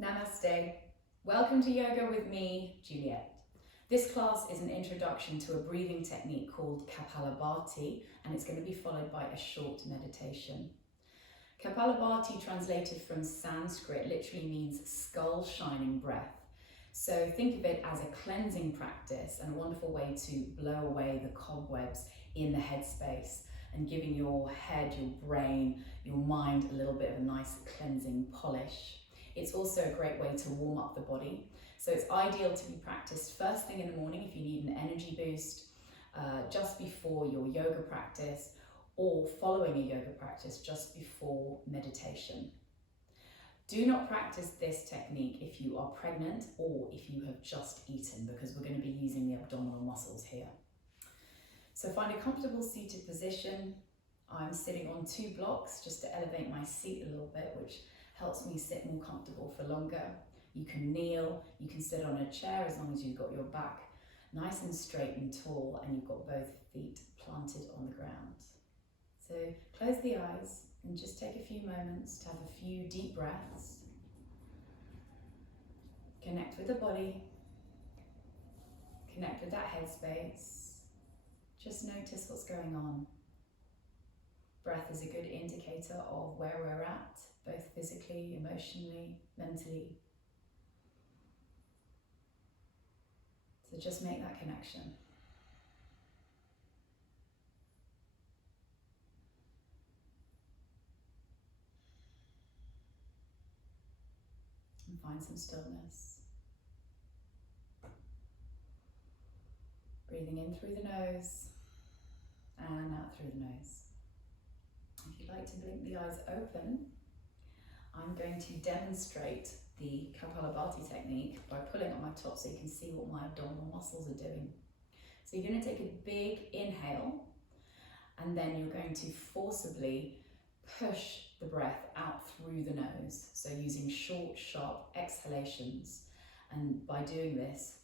Namaste. Welcome to Yoga with me, Juliet. This class is an introduction to a breathing technique called Kapalabhati, and it's going to be followed by a short meditation. Kapalabhati, translated from Sanskrit, literally means skull shining breath. So think of it as a cleansing practice and a wonderful way to blow away the cobwebs in the headspace and giving your head, your brain, your mind a little bit of a nice cleansing polish. It's also a great way to warm up the body. So it's ideal to be practiced first thing in the morning if you need an energy boost, just before your yoga practice, or following a yoga practice just before meditation. Do not practice this technique if you are pregnant or if you have just eaten, because we're going to be using the abdominal muscles here. So find a comfortable seated position. I'm sitting on 2 blocks just to elevate my seat a little bit, which helps me sit more comfortable for longer. You can kneel, you can sit on a chair as long as you've got your back nice and straight and tall and you've got both feet planted on the ground. So close the eyes and just take a few moments to have a few deep breaths. Connect with the body, connect with that headspace. Just notice what's going on. Breath is a good indicator of where we're at, both physically, emotionally, mentally. So just make that connection. And find some stillness. Breathing in through the nose and out through the nose. If you'd like to blink the eyes open, I'm going to demonstrate the Kapalabhati technique by pulling up my top so you can see what my abdominal muscles are doing. So you're going to take a big inhale and then you're going to forcibly push the breath out through the nose. So using short, sharp exhalations. And by doing this,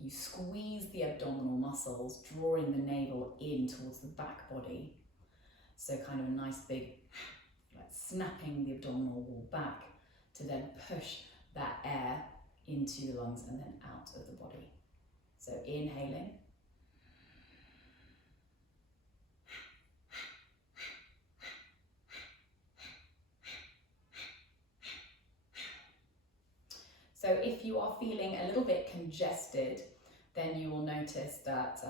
you squeeze the abdominal muscles, drawing the navel in towards the back body. So kind of a nice big, like snapping the abdominal wall back to then push that air into the lungs and then out of the body. So inhaling. So if you are feeling a little bit congested, then you will notice that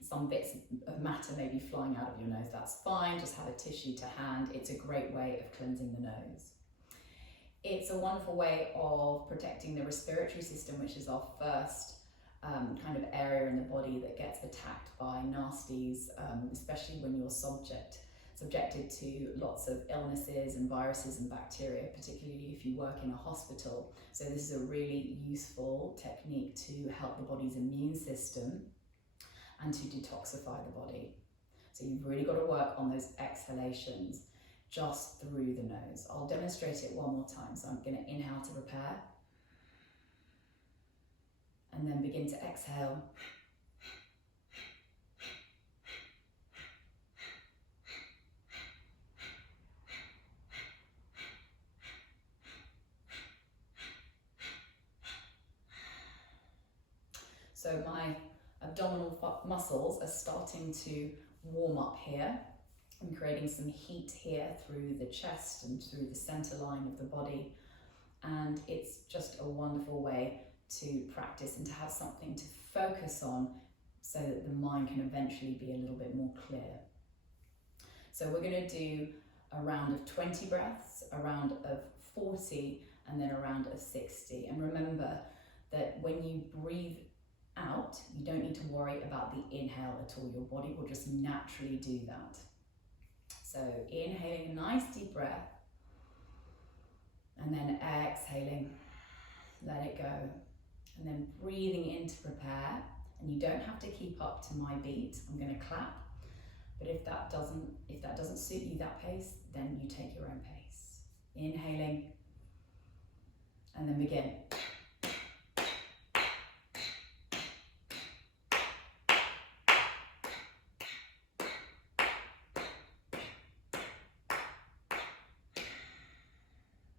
some bits of matter may be flying out of your nose. That's fine, just have a tissue to hand. It's a great way of cleansing the nose. It's a wonderful way of protecting the respiratory system, which is our first kind of area in the body that gets attacked by nasties, especially when you're subjected to lots of illnesses and viruses and bacteria, particularly if you work in a hospital. So this is a really useful technique to help the body's immune system and to detoxify the body. So you've really got to work on those exhalations just through the nose. I'll demonstrate it one more time. So I'm going to inhale to prepare and then begin to exhale. So my abdominal muscles are starting to warm up here. I'm creating some heat here through the chest and through the center line of the body. And it's just a wonderful way to practice and to have something to focus on so that the mind can eventually be a little bit more clear. So we're going to do a round of 20 breaths, a round of 40, and then a round of 60. And remember that when you breathe out, you don't need to worry about the inhale at all. Your body will just naturally do that. So inhaling a nice deep breath and then exhaling, let it go. And then breathing in to prepare. And you don't have to keep up to my beat. I'm going to clap. But if that doesn't suit you, that pace, then you take your own pace. Inhaling and then begin.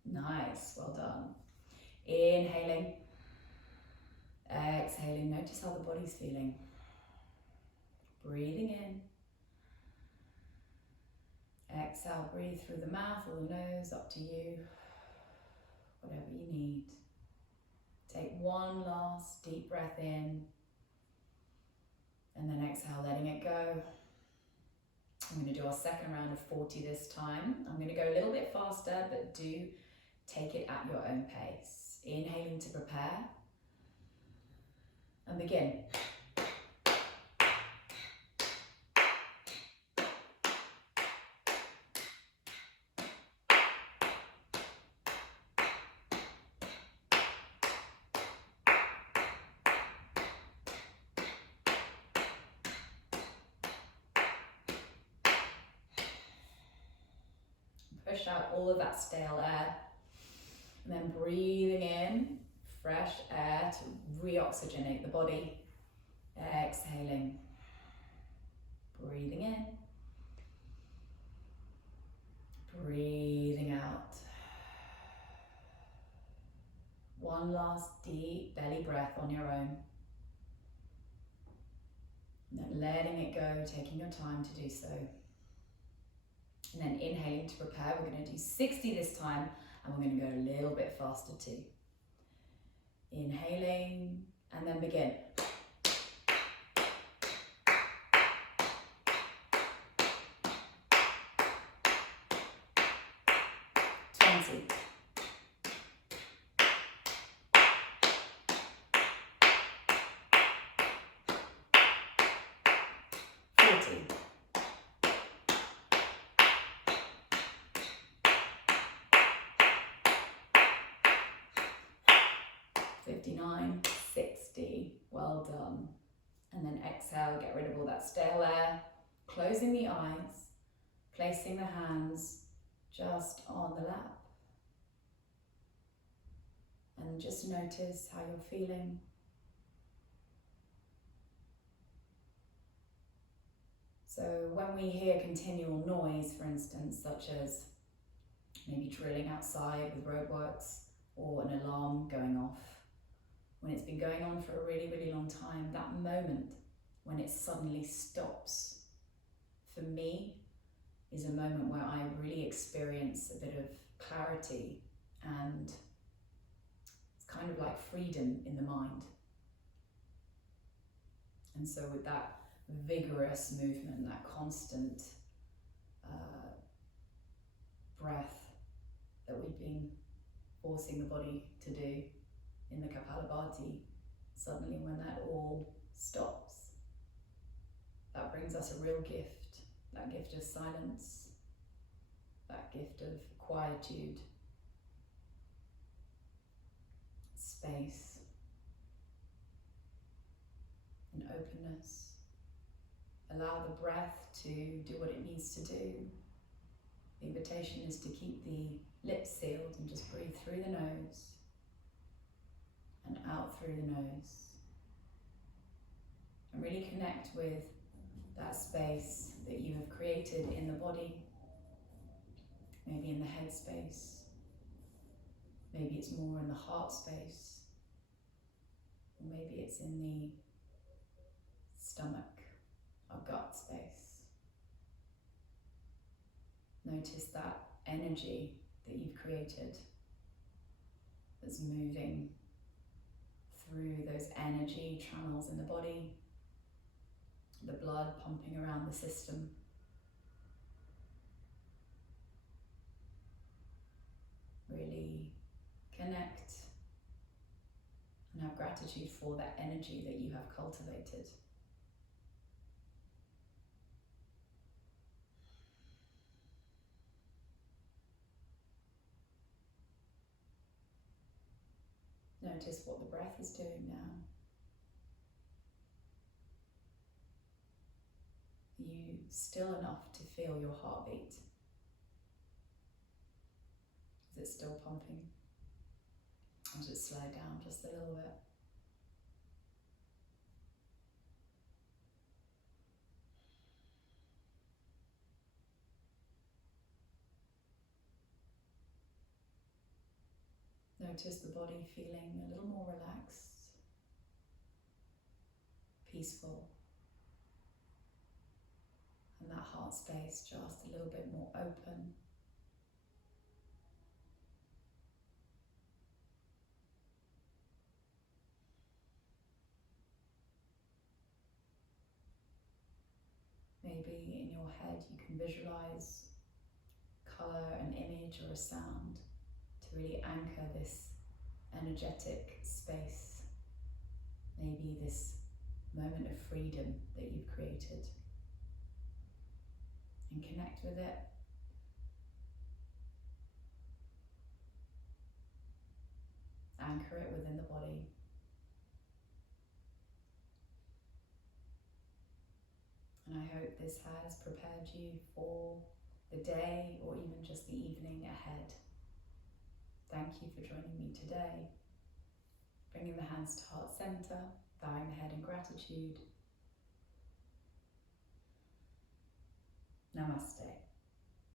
Nice, well done. done. Inhaling. Exhaling. Notice how the body's feeling. Breathing in. Exhale, breathe through the mouth or the nose, up to you. Whatever you need. Take one last deep breath in. And then exhale, letting it go. I'm going to do our second round of 40 this time. I'm going to go a little bit faster, but do take it at your own pace. Inhaling to prepare. And begin. Push out all of that stale air. And then breathing in fresh air to reoxygenate the body. Exhaling. Breathing in. Breathing out. One last deep belly breath on your own. And then letting it go, taking your time to do so. And then inhaling to prepare. We're going to do 60 this time, and we're going to go a little bit faster too. Inhaling, and then begin. 20. 40. 59, 60, well done. And then exhale, get rid of all that stale air, closing the eyes, placing the hands just on the lap. And just notice how you're feeling. So when we hear continual noise, for instance, such as maybe drilling outside with roadworks or an alarm going off, when it's been going on for a really, really long time, that moment when it suddenly stops, for me, is a moment where I really experience a bit of clarity, and it's kind of like freedom in the mind. And so with that vigorous movement, that constant breath that we've been forcing the body to do in the Kapalabhati, suddenly when that all stops, that brings us a real gift, that gift of silence, that gift of quietude, space, and openness. Allow the breath to do what it needs to do. The invitation is to keep the lips sealed and just breathe through the nose and out through the nose. And really connect with that space that you have created in the body, maybe in the head space, maybe it's more in the heart space, or maybe it's in the stomach or gut space. Notice that energy that you've created that's moving through those energy channels in the body, the blood pumping around the system. Really connect and have gratitude for that energy that you have cultivated. Notice what the breath is doing now. Are you still enough to feel your heartbeat? Is it still pumping? Or does it slow down just a little bit? Notice the body feeling a little more relaxed, peaceful, and that heart space just a little bit more open. Maybe in your head you can visualize colour, an image or a sound to really anchor this energetic space. Maybe this moment of freedom that you've created. And connect with it. Anchor it within the body. And I hope this has prepared you for the day or even just the evening ahead. Thank you for joining me today. Bringing the hands to heart center, bowing the head in gratitude. Namaste.